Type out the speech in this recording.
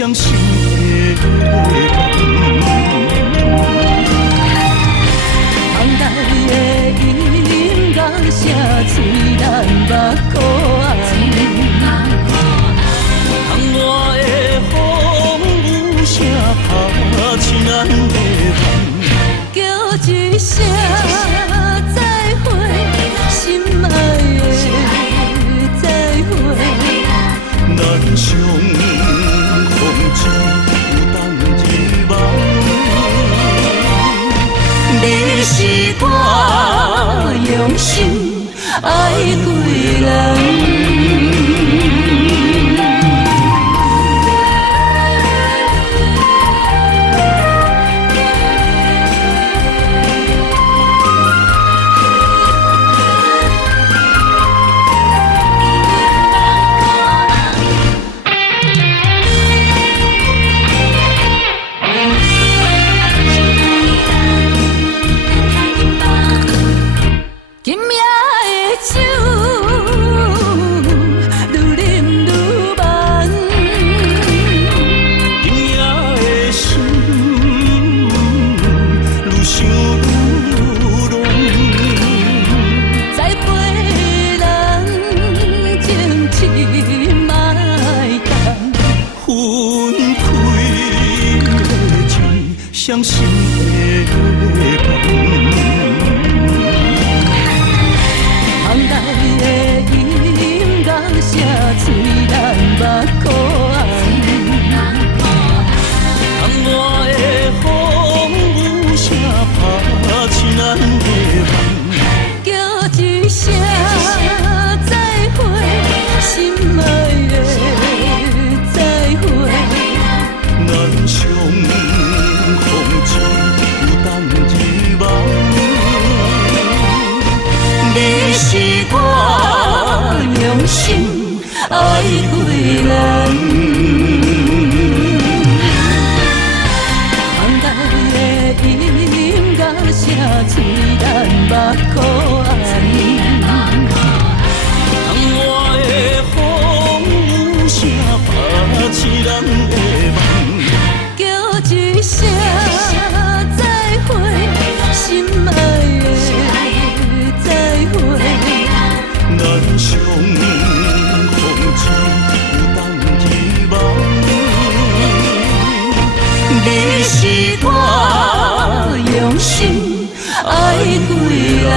伤心的放台的音乐写出咱目苦红，窗外的风雨声拍醒咱的梦，叫一声再会，心爱的再会。咱相逢只有等一梦。你是我用心爱几人？今夜的酒，愈啉愈梦。今夜的心，愈想愈浓。再陪人情深莫讲，分开的情，伤心的感。放台的音乐写出咱目苦红，窗外的风雨声拍醒咱的梦，叫一声再会，心爱的再会。咱相逢只有等一梦。你是我用心爱几人？放台的音乐写出咱目苦红，窗外的风雨声拍醒咱的梦，叫一声再会，心爱的再会。咱相逢只有等一梦。你是我用心爱几人？